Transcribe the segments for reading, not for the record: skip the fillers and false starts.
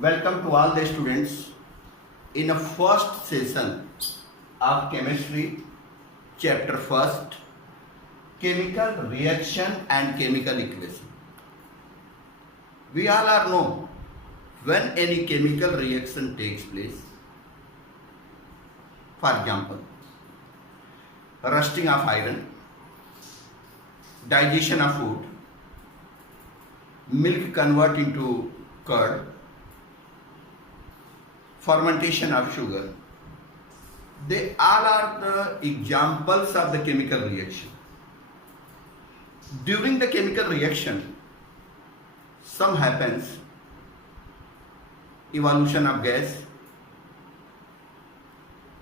Welcome to all the students in a first session of chemistry, chapter first, chemical reaction and chemical equation. We all are know when any chemical reaction takes place. For example, rusting of iron, digestion of food, milk convert into curd, fermentation of sugar. They all are the examples of the chemical reaction. During the chemical reaction, some happens, evolution of gas,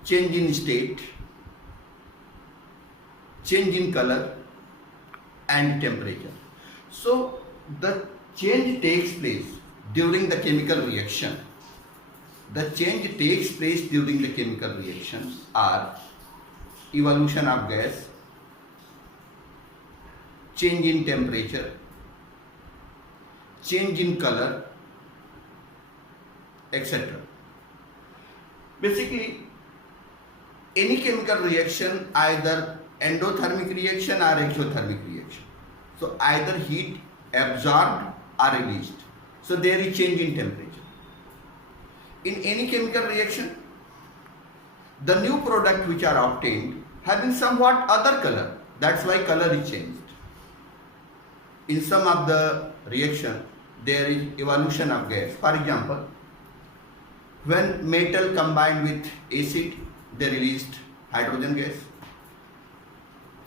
change in state, change in color and temperature. So the change takes place during the chemical reaction. The change takes place during the chemical reactions are evolution of gas, change in temperature, change in color, etc. Basically, any chemical reaction, either endothermic reaction or exothermic reaction. So either heat absorbed or released. So there is change in temperature. In any chemical reaction, the new product which are obtained having somewhat other color. That's why color is changed. In some of the reaction, there is evolution of gas. For example, when metal combined with acid, they released hydrogen gas.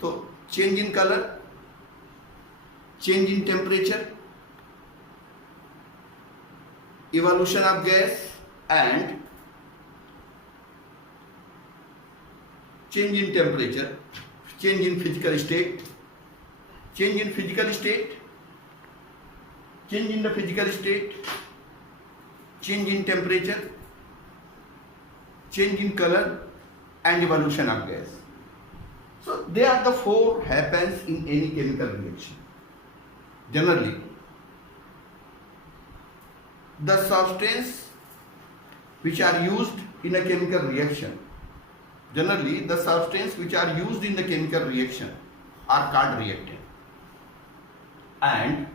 So change in color, change in temperature, evolution of gas and change in temperature, change in physical state, change in physical state, change in the physical state, change in temperature, change in color and evolution of gas. So they are the four happens in any chemical reaction. Generally, the substance which are used in a chemical reaction, generally the substance which are used in the chemical reaction are called reactant. And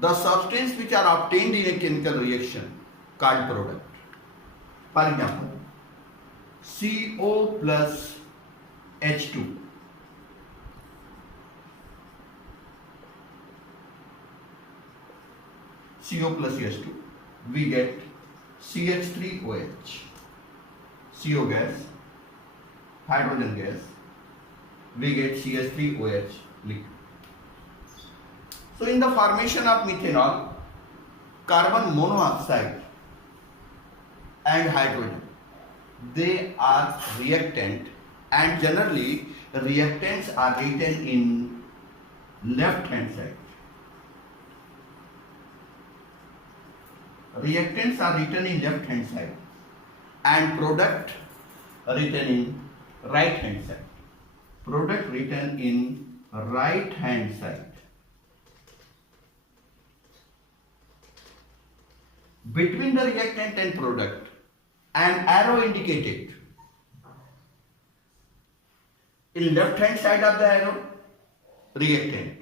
the substance which are obtained in a chemical reaction called product. For example, CO plus H2. CO plus H2, we get CH3OH, CO gas, hydrogen gas, we get CH3OH liquid. So in the formation of methanol, carbon monoxide and hydrogen, they are reactant, and generally reactants are written in left hand side. Reactants are written in left hand side and product written in right hand side. Product written in right hand side. Between the reactant and product, an arrow indicated. In left hand side of the arrow, reactant.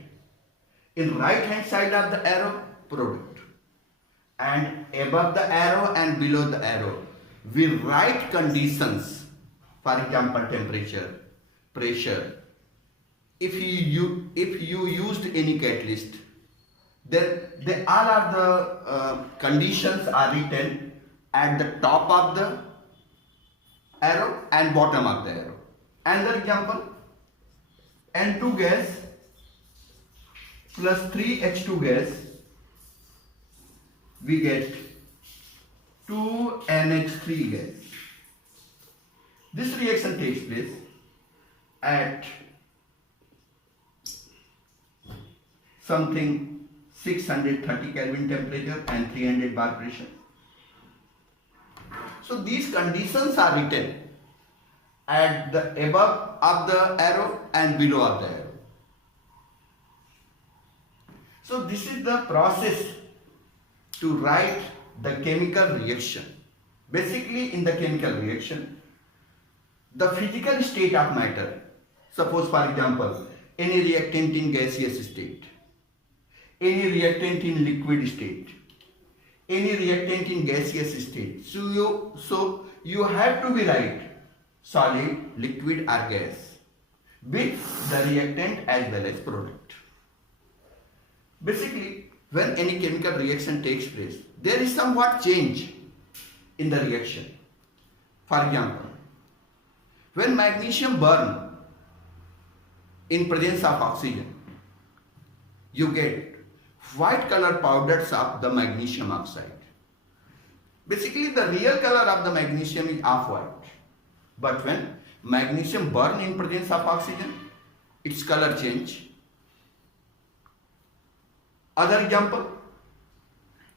In right hand side of the arrow, product. And above the arrow and below the arrow, we write conditions. For example, temperature, pressure. If you used any catalyst, then all of the conditions are written at the top of the arrow and bottom of the arrow. Another example, N2 gas plus 3H2 gas, we get 2NH3 gas. This reaction takes place at something 630 Kelvin temperature and 300 bar pressure. So these conditions are written at the above of the arrow and below of the arrow. So this is the process to write the chemical reaction. Basically, in the chemical reaction, the physical state of matter, suppose for example, any reactant in gaseous state, any reactant in liquid state, any reactant in gaseous state. So you have to be right, solid, liquid or gas, with the reactant as well as product. Basically, when any chemical reaction takes place, there is somewhat change in the reaction. For example, when magnesium burn in presence of oxygen, you get white color powders of the magnesium oxide. Basically, the real color of the magnesium is off-white. But when magnesium burn in presence of oxygen, its color change. Other example,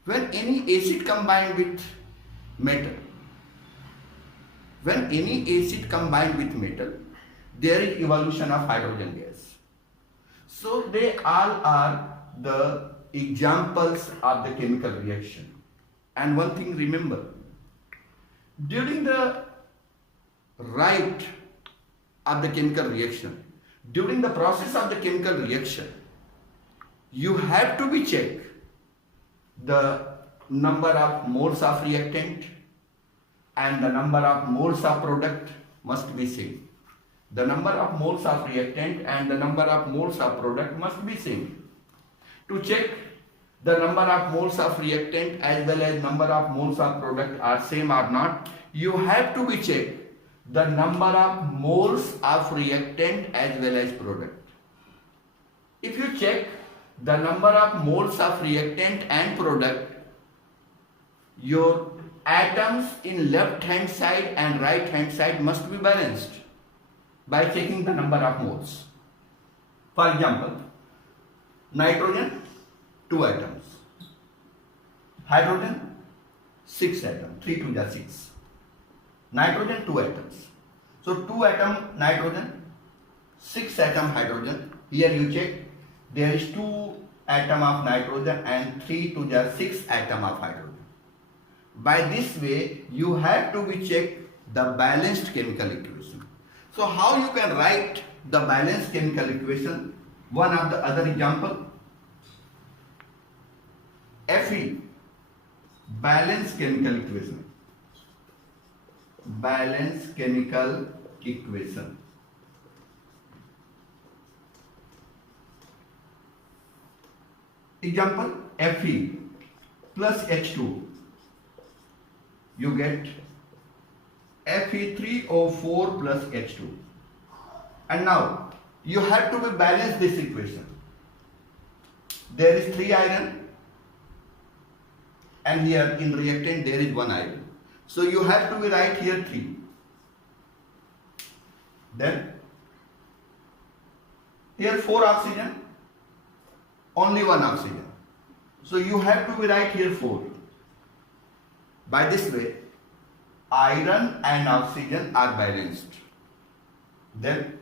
when any acid combined with metal, there is evolution of hydrogen gas. So they all are the examples of the chemical reaction. And one thing remember, during the rite of the chemical reaction, during the process of the chemical reaction, you have to be check the number of moles of reactant and the number of moles of product must be same. The number of moles of reactant and the number of moles of product must be same. To check the number of moles of reactant as well as number of moles of product are same or not, you have to be check the number of moles of reactant as well as product. If you check the number of moles of reactant and product, your atoms in left hand side and right hand side must be balanced by checking the number of moles. For example, nitrogen 2 atoms, hydrogen 6 atoms, 3 to the 6, nitrogen 2 atoms. So 2 atom nitrogen, 6 atom hydrogen. Here you check, there is 2 atom of nitrogen and 3 to the 6 atom of hydrogen. By this way, you have to be check the balanced chemical equation. So how you can write the balanced chemical equation? One of the other example, Fe, balanced chemical equation. Balanced chemical equation. Example, Fe plus H2, you get Fe3O4 plus H2. And now you have to be balance this equation. There is 3 iron and here in reactant there is 1 iron. So you have to be write here 3. Then here 4 oxygen, only 1 oxygen. So you have to be write here 4. By this way, iron and oxygen are balanced. Then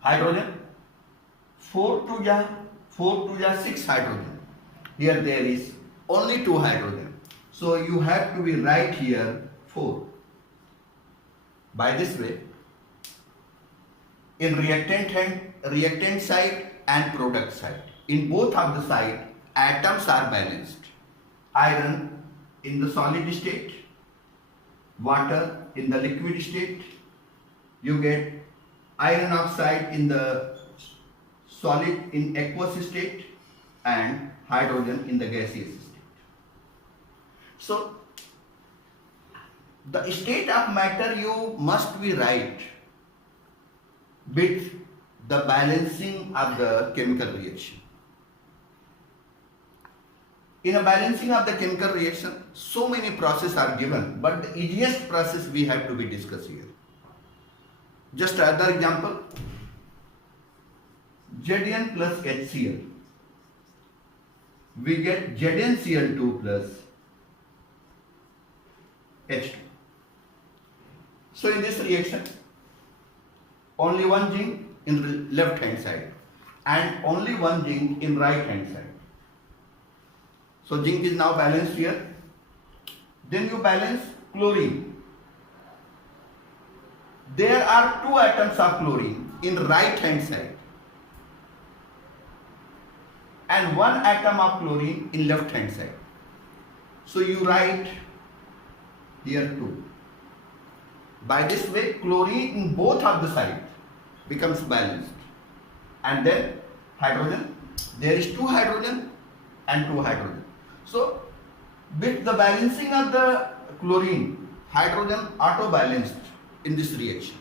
hydrogen, 4 to the 6 hydrogen. Here there is only 2 hydrogen. So you have to be write here 4. By this way, in reactant side and product side, in both of the side, atoms are balanced. Iron in the solid state, water in the liquid state, you get iron oxide in the solid in aqueous state and hydrogen in the gaseous state. So the state of matter you must be right with the balancing of the chemical reaction. In a balancing of the chemical reaction, so many processes are given, but the easiest process we have to be discussed here. Just another example, Zn plus HCl. We get ZnCl2 plus H2. So in this reaction, only one zinc in left hand side and only one zinc in right hand side. So zinc is now balanced here. Then you balance chlorine. There are two atoms of chlorine in right hand side and one atom of chlorine in left hand side. So you write here 2. By this way, chlorine in both of the sides becomes balanced. And then hydrogen, there is 2 hydrogen and 2 hydrogen. So with the balancing of the chlorine, hydrogen auto balanced in this reaction.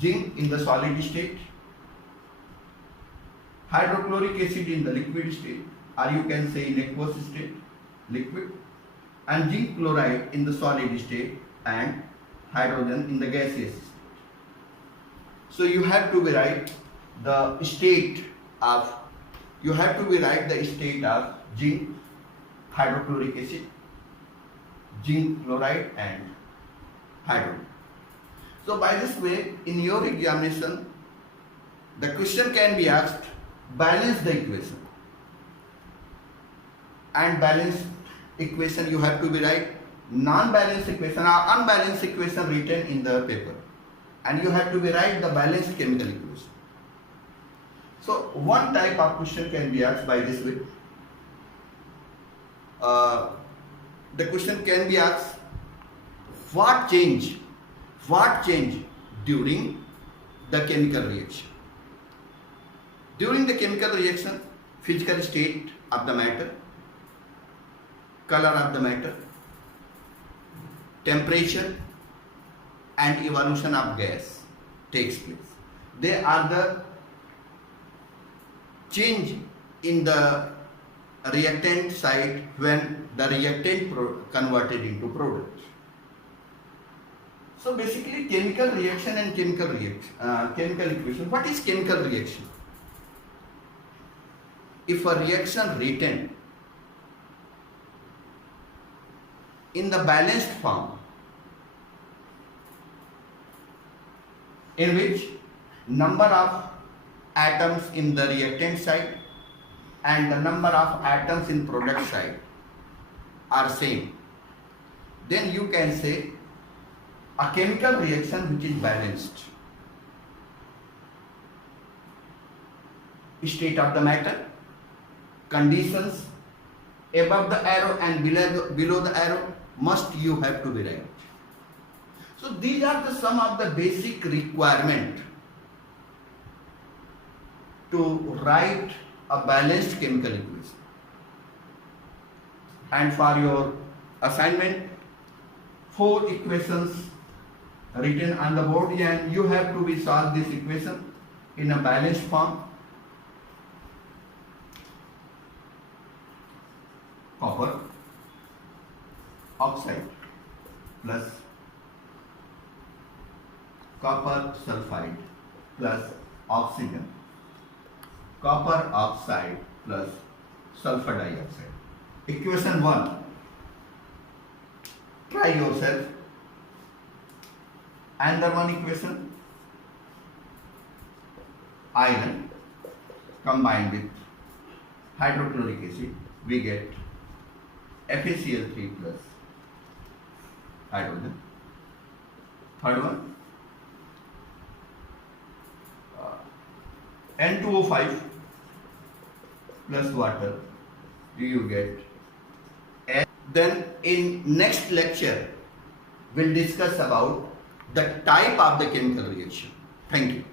Zinc in the solid state, hydrochloric acid in the liquid state, or you can say in aqueous state, liquid, and zinc chloride in the solid state and hydrogen in the gaseous state. So you have to write the state of zinc hydrochloric acid, zinc chloride and hydrogen. So by this way, in your examination, the question can be asked, balance the equation. And balanced equation you have to be write non-balanced equation or unbalanced equation written in the paper. And you have to be write the balanced chemical equation. So one type of question can be asked by this way. The question can be asked, what change during the chemical reaction? During the chemical reaction, physical state of the matter, color of the matter, temperature and evolution of gas takes place. They are the change in the reactant side when the reactant converted into product. So basically chemical reaction and chemical equation. What is chemical reaction? If a reaction written in the balanced form, in which number of atoms in the reactant side and the number of atoms in product side are same, then you can say a chemical reaction which is balanced. State of the matter, conditions above the arrow and below the arrow must you have to be right. So these are the some of the basic requirement to write a balanced chemical equation. And for your assignment, 4 equations written on the board, and you have to be solve this equation in a balanced form. Copper oxide plus copper sulfide plus oxygen, copper oxide plus sulfur dioxide. Equation 1. Try yourself. Another one equation, iron combined with hydrochloric acid, we get FeCl3 plus hydrogen. Third one, N2O5 plus water, you get N. Then in next lecture, we'll discuss about the type of the chemical reaction. Thank you.